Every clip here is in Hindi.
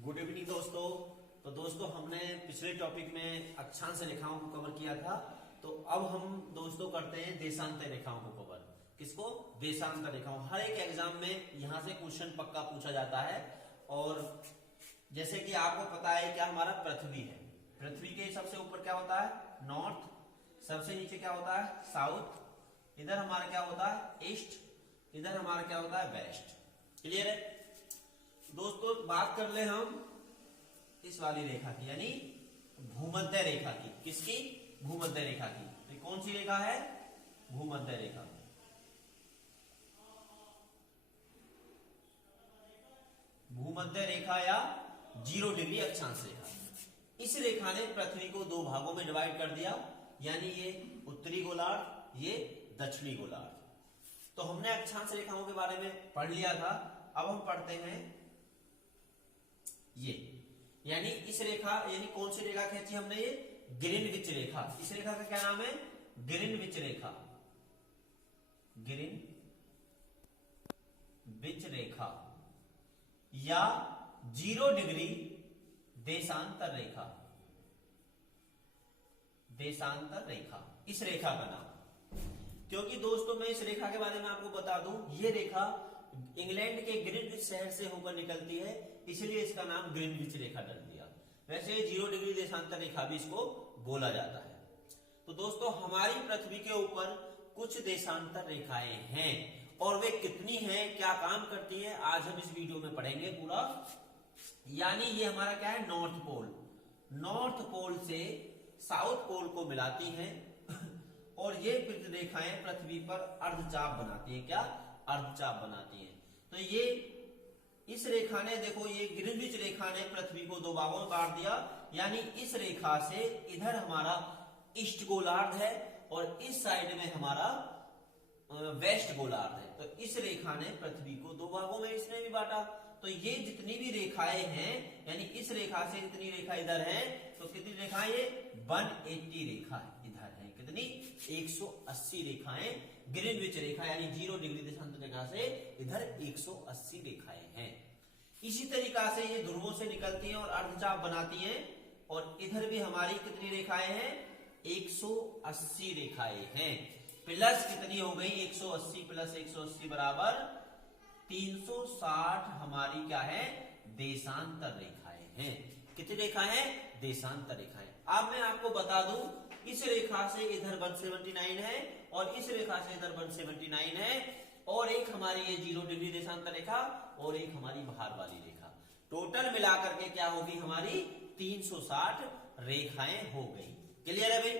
गुड इवनिंग दोस्तों। तो दोस्तों हमने पिछले टॉपिक में अक्षांश रेखाओं को कवर किया था। तो अब हम दोस्तों करते हैं देशांतर रेखाओं को कवर। किसको? देशांतर रेखाओं। हर एक एग्जाम में यहां से क्वेश्चन पक्का पूछा जाता है। और जैसे कि आपको पता है क्या हमारा पृथ्वी है, पृथ्वी के सबसे ऊपर क्या होता है? नॉर्थ। सबसे नीचे क्या होता है? साउथ। इधर हमारा क्या होता है? ईस्ट। इधर हमारा क्या होता है? वेस्ट। क्लियर है दोस्तों? बात कर ले हम इस वाली रेखा की, यानी भूमध्य रेखा की। किसकी? भूमध्य रेखा की। तो कौन सी रेखा है? भूमध्य रेखा। भूमध्य रेखा या 0 डिग्री अक्षांश रेखा। इस रेखा ने पृथ्वी को दो भागों में डिवाइड कर दिया, यानी ये उत्तरी गोलार्ध, ये दक्षिणी गोलार्ध। तो हमने अक्षांश रेखाओं के बारे में पढ़ लिया था। अब हम पढ़ते हैं ये, यानी इस रेखा, यानी कौन सी रेखा खींची हमने? ये ग्रीनविच रेखा। इस रेखा का क्या नाम है? ग्रीनविच रेखा। ग्रीनविच रेखा या 0 डिग्री देशांतर रेखा। देशांतर रेखा इस रेखा का नाम। क्योंकि दोस्तों मैं इस रेखा के बारे में आपको बता दूं, ये रेखा इंग्लैंड के ग्रीनविच शहर से होकर निकलती है, इसलिए इसका नाम ग्रीनविच रेखा डाल दिया। वैसे 0 डिग्री देशांतर रेखा भी इसको बोला जाता है। तो दोस्तों हमारी पृथ्वी के ऊपर कुछ देशांतर रेखाएं हैं, और वे कितनी हैं, क्या काम करती हैं, आज हम इस वीडियो में पढ़ेंगे पूरा। यानी ये हमारा क्या है? North pole. नॉर्थ पोल से साउथ पोल को मिलाती हैं और ये रेखाएं पृथ्वी पर अर्धचाप बनाती हैं। क्या? अर्धचाप बनाती हैं। तो ये इस रेखा ने, देखो ये ग्रीनविच रेखा ने पृथ्वी को दो भागों में बांट दिया, यानी इस रेखा से इधर हमारा ईस्ट गोलार्ध है और इस साइड में हमारा वेस्ट गोलार्ध है। तो इस रेखा ने पृथ्वी को दो भागों में इसने भी बांटा। तो ये जितनी भी रेखाएं हैं, यानी इस रेखा से जितनी रेखा इधर है, तो कितनी रेखाएं? ये 180 रेखा इधर है। कितनी? 180 रेखाएं ग्रीनविच रेखा यानी 0 डिग्री देशांतर रेखा से इधर 180 रेखाएं हैं। इसी तरीका से ये ध्रुवों से निकलती हैं और अर्धचाप बनाती हैं। और इधर भी हमारी कितनी रेखाएं हैं? 180 रेखाएं हैं। प्लस कितनी हो गई? 180 प्लस 180 बराबर 360 हमारी क्या है? देशांतर रेखाएं हैं। कितनी रेखाएं हैं? देशांतर रेखाएं। अब मैं आपको बता दूं, इस रेखा से इधर 179 है और इस रेखा से इधर 179 है, और एक हमारी ये 0 डिग्री देशांतर रेखा और एक हमारी बाहर वाली रेखा। टोटल मिलाकर के क्या होगी? हमारी 360 रेखाएं हो गई। क्लियर है भाई?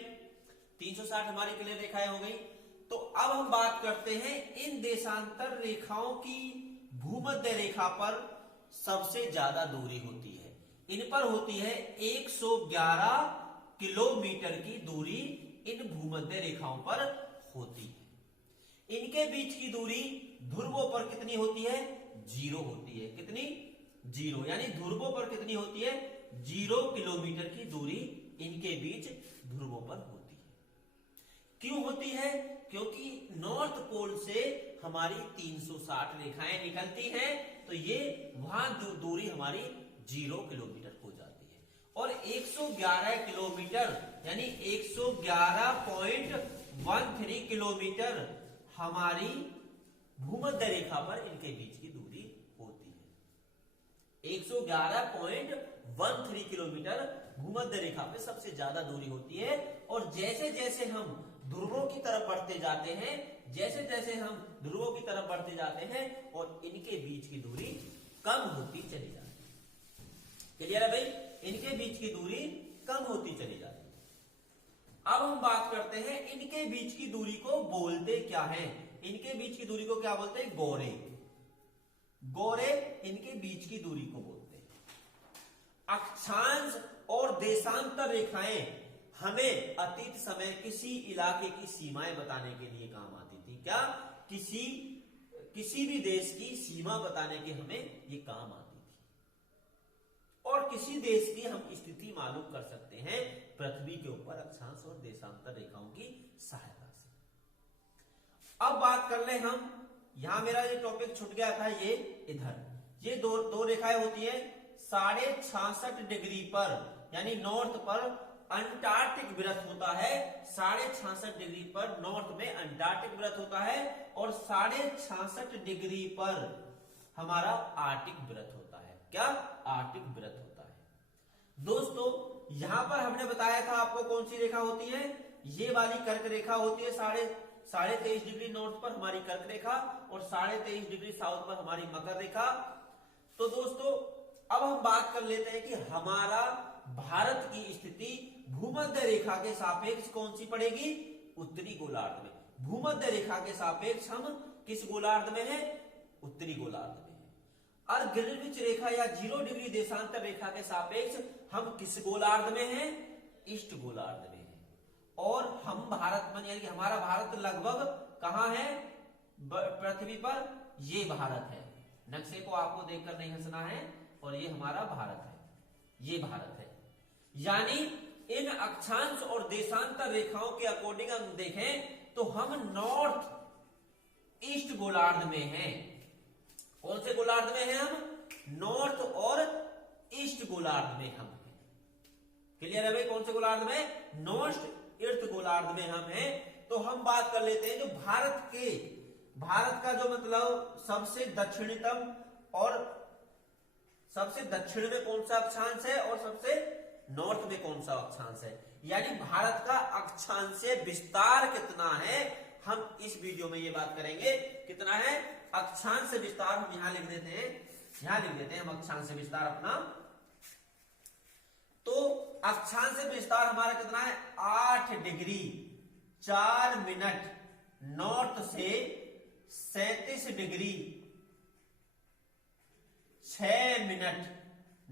360 हमारी क्लियर रेखाएं हो गई। तो अब हम बात करते हैं इन देशांतर रेखाओं की भूमध्य रेखा पर सबसे ज्यादा दूरी होती है। इन पर होती है 111 किलोमीटर की दूरी। इन भूमध्य रेखाओं पर होती है। इनके बीच की दूरी ध्रुवों पर कितनी होती है? 0 होती है। कितनी? 0। यानी ध्रुवों पर कितनी होती है? 0 किलोमीटर की दूरी इनके बीच ध्रुवों पर होती है। क्यों होती है? क्योंकि नॉर्थ पोल से हमारी 360 रेखाएं निकलती हैं, तो ये वहां दूरी हमारी 0 किलोमीटर हो जाती है। और 111 किलोमीटर यानी 111.13 किलोमीटर हमारी भूमध्य रेखा पर इनके बीच की दूरी होती है। 111.13 किलोमीटर भूमध्य रेखा पे सबसे ज्यादा दूरी होती है। और जैसे जैसे हम ध्रुवों की तरफ बढ़ते जाते हैं, जैसे जैसे हम ध्रुवों की तरफ बढ़ते जाते हैं, और इनके बीच की दूरी कम होती चली जाती है। क्लियर है भाई? इनके बीच की दूरी कम होती चली जाती है। अब हम बात करते हैं इनके बीच की दूरी को बोलते क्या है? इनके बीच की दूरी को क्या बोलते हैं? गोरे। गोरे इनके बीच की दूरी को बोलते हैं। अक्षांश और देशांतर रेखाएं हमें अतीत समय किसी इलाके की सीमाएं बताने के लिए काम आती थी। क्या? किसी भी देश की सीमा बताने के हमें ये काम आती थी, और किसी देश की हम स्थिति मालूम कर सकते हैं पृथ्वी के ऊपर अक्षांश और देशांतर रेखाओं की सहायता से। अब बात कर ले हम, यहां मेरा ये टॉपिक छूट गया था, ये इधर ये दो रेखाएं होती है, 66.5 पर यानी नॉर्थ पर अंटार्कटिक वृत्त होता है। 66.5 पर नॉर्थ में अंटार्कटिक वृत्त होता है और 66.5 पर हमारा आर्टिक वृत्त होता है। क्या? आर्टिक वृत्त होता है। दोस्तों यहां पर हमने बताया था आपको कौन सी रेखा होती है, ये वाली कर्क रेखा होती है। 23.5 डिग्री नॉर्थ पर हमारी कर्क रेखा और 23.5 डिग्री साउथ पर हमारी मकर रेखा। तो दोस्तों अब हम बात कर लेते हैं कि हमारा भारत की स्थिति भूमध्य रेखा के सापेक्ष कौन सी पड़ेगी? उत्तरी गोलार्ध में। भूमध्य रेखा के सापेक्ष हम किस गोलार्ध में है? उत्तरी गोलार्ध में है। और ग्रीनविच रेखा या 0 डिग्री देशांतर रेखा के सापेक्ष हम किस गोलार्ध में हैं? ईस्ट गोलार्ध में है। और हम भारत में यानी कि हमारा भारत लगभग कहां है पृथ्वी पर? ये भारत है। नक्शे को आपको देखकर नहीं हंसना है। और ये हमारा भारत है, ये भारत है। यानी इन अक्षांश और देशांतर रेखाओं के अकॉर्डिंग हम देखें तो हम नॉर्थ ईस्ट गोलार्ध में हैं। कौन से गोलार्ध में हैं हम? नॉर्थ और ईस्ट गोलार्ध में हम हैं। क्लियर है भाई? कौन से गोलार्ध में? नॉर्थ ईस्ट गोलार्ध में हम हैं। तो हम बात कर लेते हैं जो भारत का जो मतलब सबसे दक्षिणतम और सबसे दक्षिण में कौन सा अक्षांश है और सबसे नॉर्थ में कौन सा अक्षांश है, यानी भारत का अक्षांशीय विस्तार कितना है, हम इस वीडियो में ये बात करेंगे। कितना है अक्षांश विस्तार? हम यहां लिख देते हैं, हम अक्षांश विस्तार अपना। तो अक्षांश विस्तार हमारा कितना है? 8 डिग्री 4 मिनट नॉर्थ से 37 डिग्री 6 मिनट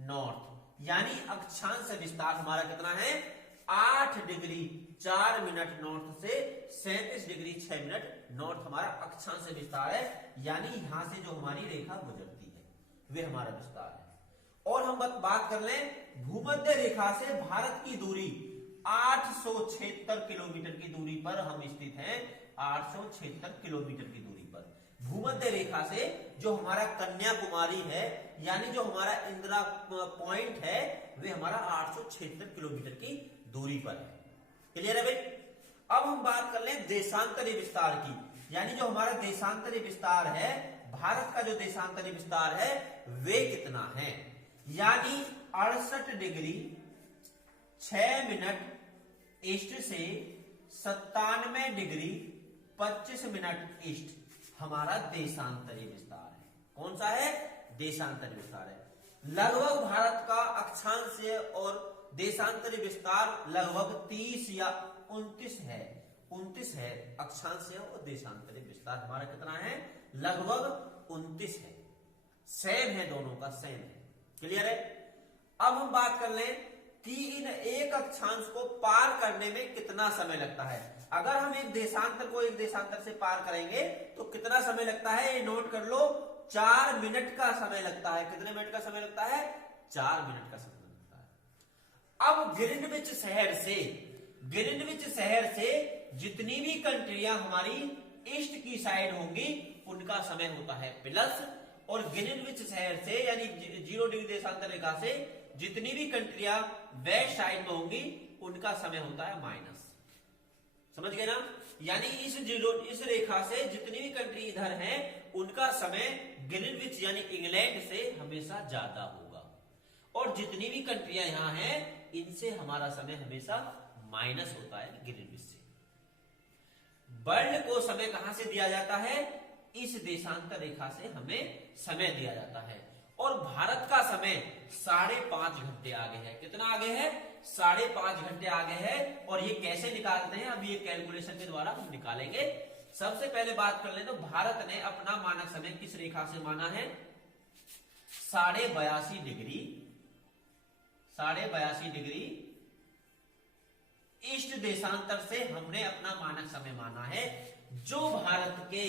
नॉर्थ, यानी अक्षांश विस्तार हमारा कितना है? 8 डिग्री 4 मिनट नॉर्थ से 37 डिग्री 6 मिनट नॉर्थ हमारा अक्षांश विस्तार है। यानी यहां से जो हमारी रेखा गुजरती है वे हमारा विस्तार है। और हम बात कर लें भूमध्य रेखा से भारत की दूरी 876 किलोमीटर की दूरी पर हम स्थित हैं। 876 किलोमीटर की दूरी पर भूमध्य रेखा से जो हमारा कन्याकुमारी है यानी जो हमारा इंदिरा पॉइंट है वे हमारा 876 किलोमीटर की दूरी पर है। क्लियर है भाई? अब हम बात कर लें देशांतरी विस्तार की, यानी जो हमारा देशांतरी विस्तार है, भारत का जो देशांतरी विस्तार है वे कितना है, यानी 68 डिग्री 6 मिनट ईस्ट से 97 डिग्री 25 मिनट ईस्ट हमारा देशांतरी विस्तार है। कौन सा है? देशांतरी विस्तार है। लगभग भारत का अक्षांशीय और देशांतरी विस्तार लगभग 30 या 29 है। 29 है अक्षांशीय और देशांतरी विस्तार हमारा कितना है? लगभग 29 है। सेम है, दोनों का सेम है। क्लियर है? अब हम बात कर लें कि इन एक अक्षांश को पार करने में कितना समय लगता है। अगर हम एक देशांतर को एक देशांतर से पार करेंगे तो कितना समय लगता है, ये नोट कर लो। 4 मिनट का समय लगता है। कितने मिनट का समय लगता है? 4 मिनट का समय लगता है। अब ग्रीनविच शहर से जितनी भी कंट्रियां हमारी ईस्ट की साइड होंगी उनका समय होता है प्लस, और ग्रीनविच शहर से यानी 0 डिग्री देशांतर रेखा से जितनी भी कंट्रियां वेस्ट साइड में होंगी उनका समय होता है माइनस। समझ गए ना? यानी इस रेखा से जितनी भी कंट्री इधर हैं उनका समय ग्रीनविच यानी इंग्लैंड से हमेशा ज्यादा होगा, और जितनी भी कंट्रियां यहां हैं इनसे हमारा समय हमेशा माइनस होता है ग्रीनविच से। वर्ल्ड को समय कहां से दिया जाता है? इस देशांतर रेखा से हमें समय दिया जाता है। और भारत का समय 5.5 घंटे आगे है। कितना आगे है? 5.5 घंटे आगे है। और ये कैसे निकालते हैं, अभी ये कैलकुलेशन के द्वारा हम निकालेंगे। सबसे पहले बात कर ले तो भारत ने अपना मानक समय किस रेखा से माना है? 82.5 डिग्री 82.5 डिग्री ईस्ट देशांतर से हमने अपना मानक समय माना है, जो भारत के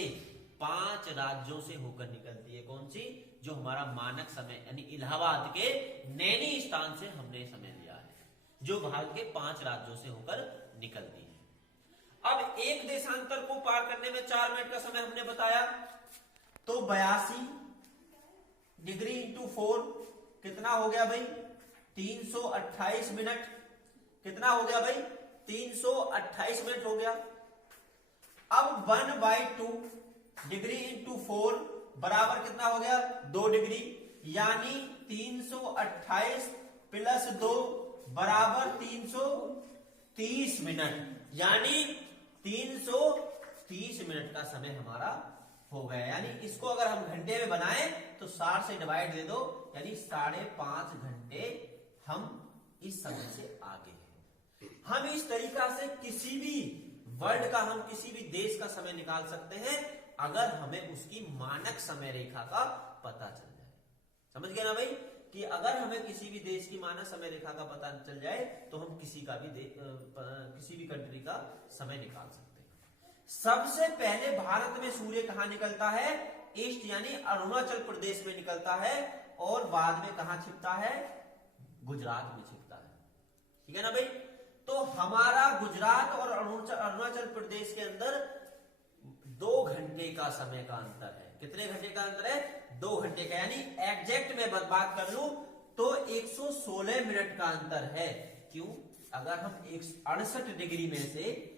5 राज्यों से होकर निकलती है। कौन सी? जो हमारा मानक समय यानी इलाहाबाद के नैनी स्थान से हमने समय लिया है, जो भारत के 5 राज्यों से होकर निकलती है। अब एक देशांतर को पार करने में 4 मिनट का समय हमने बताया, तो 82 डिग्री इंटू 4 कितना कितना हो गया भाई 328 मिनट। कितना हो गया भाई 328 मिनट हो गया। अब 1/2 डिग्री इंटू 4 बराबर कितना हो गया 2 डिग्री, यानी 328 प्लस 2 बराबर 330 मिनट, यानी 330 मिनट का समय हमारा हो गया। यानी इसको अगर हम घंटे में बनाएं तो 60 से डिवाइड दे दो, यानी 5.5 घंटे हम इस समय से आगे हैं। हम इस तरीका से किसी भी वर्ल्ड का, हम किसी भी देश का समय निकाल सकते हैं अगर हमें उसकी मानक समय रेखा का पता चल जाए। समझ गए ना भाई, कि अगर हमें किसी भी देश की मानक समय रेखा का पता चल जाए तो हम किसी भी कंट्री का समय निकाल सकते हैं। सबसे पहले भारत में सूर्य कहां निकलता है, ईस्ट यानी अरुणाचल प्रदेश में निकलता है, और बाद में कहां छिपता है, गुजरात में छिपता है। ठीक है ना भाई। तो हमारा गुजरात और अरुणाचल प्रदेश के अंदर 2 घंटे का समय का अंतर है। कितने घंटे का अंतर है, 2 घंटे का, यानी एग्जैक्ट में बात कर लूं तो 116 मिनट का अंतर है। क्यों, अगर हम 68 डिग्री में से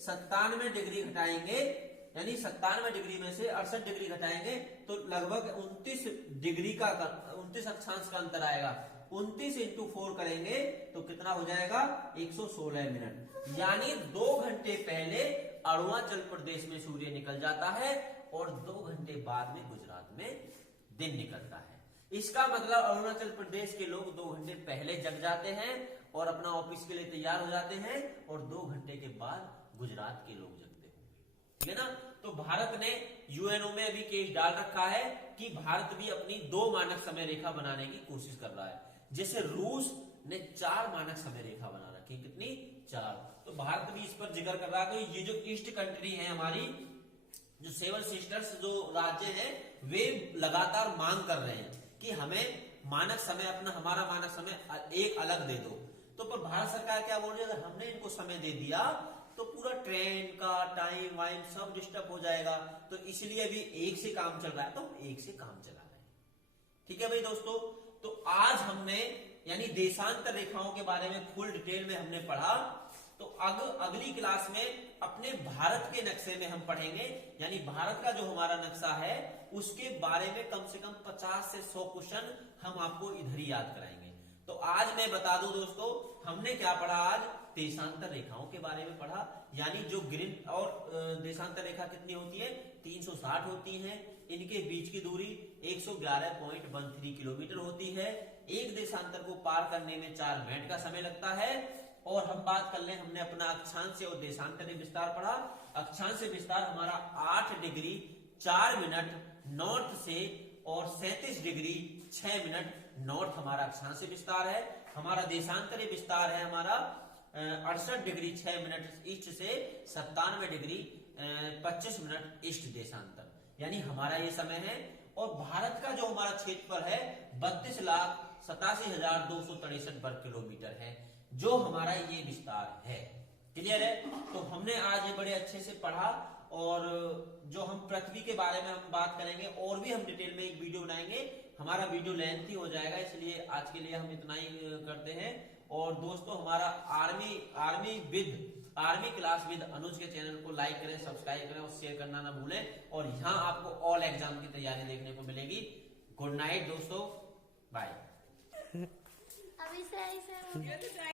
97 डिग्री घटाएंगे, यानी 97 डिग्री में से 68 डिग्री घटाएंगे तो लगभग 29 डिग्री का 29 अक्षांश का अंतर आएगा। 29 इंटू 4 करेंगे तो कितना हो जाएगा 116 मिनट, यानी 2 घंटे पहले अरुणाचल प्रदेश में सूर्य निकल जाता है और 2 घंटे बाद में गुजरात में दिन निकलता है। इसका मतलब अरुणाचल प्रदेश के लोग 2 घंटे पहले जग जाते हैं और अपना ऑफिस के लिए तैयार हो जाते हैं, और 2 घंटे के बाद गुजरात के लोग जगते होंगे। ठीक है ना। तो भारत ने यूएनओ में अभी केस डाल रखा है कि भारत भी अपनी 2 मानक समय रेखा बनाने की कोशिश कर रहा है। जैसे रूस ने 4 मानक समय रेखा बना रखी, कितनी, 4। तो भारत भी इस पर जिक्र कर रहा है। तो ये जो ईस्ट कंट्री है हमारी, जो 7 सिस्टर्स जो राज्य हैं, वे लगातार मांग कर रहे हैं कि हमें मानक समय अपना, हमारा मानक समय एक अलग दे दो। तो पर भारत सरकार क्या बोल रही है, अगर हमने इनको समय दे दिया तो पूरा ट्रेन का टाइम वाइम सब डिस्टर्ब हो जाएगा, तो इसलिए अभी एक से काम चल रहा है, तो एक से काम चला रहे हैं। ठीक है भाई दोस्तों। तो आज हमने यानी देशांतर रेखाओं के बारे में फुल डिटेल में हमने पढ़ा। तो अगली क्लास में अपने भारत के नक्शे में हम पढ़ेंगे, यानी भारत का जो हमारा नक्शा है उसके बारे में कम से कम 50 से 100 क्वेश्चन हम आपको इधर ही याद कराएंगे। तो आज मैं बता दूं दोस्तों, हमने क्या पढ़ा आज, देशांतर रेखाओं के बारे में पढ़ा, यानी जो ग्रीन और देशांतर रेखा कितनी होती है, 360 होती है। इनके बीच की दूरी 111.13 किलोमीटर होती है। एक देशांतर को पार करने में 4 मिनट का समय लगता है। और हम बात कर लें, हमने अपना अक्षांश और देशांतर विस्तार पढ़ा। अक्षांश विस्तार हमारा 8 डिग्री 4 मिनट नॉर्थ से और 37 डिग्री 6 मिनट नॉर्थ हमारा अक्षांश विस्तार है। हमारा देशांतरी विस्तार है हमारा 68 डिग्री 6 मिनट ईस्ट से 97 डिग्री 25 मिनट ईस्ट देशांतर, यानी हमारा ये समय है। और भारत का जो हमारा क्षेत्रफल है 32,87,263 वर्ग किलोमीटर है, जो हमारा ये विस्तार है। क्लियर है। तो हमने आज ये बड़े अच्छे से पढ़ा, और जो हम पृथ्वी के बारे में हम बात करेंगे, और भी हम डिटेल में एक वीडियो बनाएंगे। हमारा वीडियो लेंथी हो जाएगा, इसलिए आज के लिए हम इतना ही करते हैं। और दोस्तों, हमारा आर्मी क्लास विद अनुज के चैनल को लाइक करें, सब्सक्राइब करें और शेयर करना ना भूलें। और यहाँ आपको ऑल एग्जाम की तैयारी देखने को मिलेगी। गुड नाइट दोस्तों, बाय।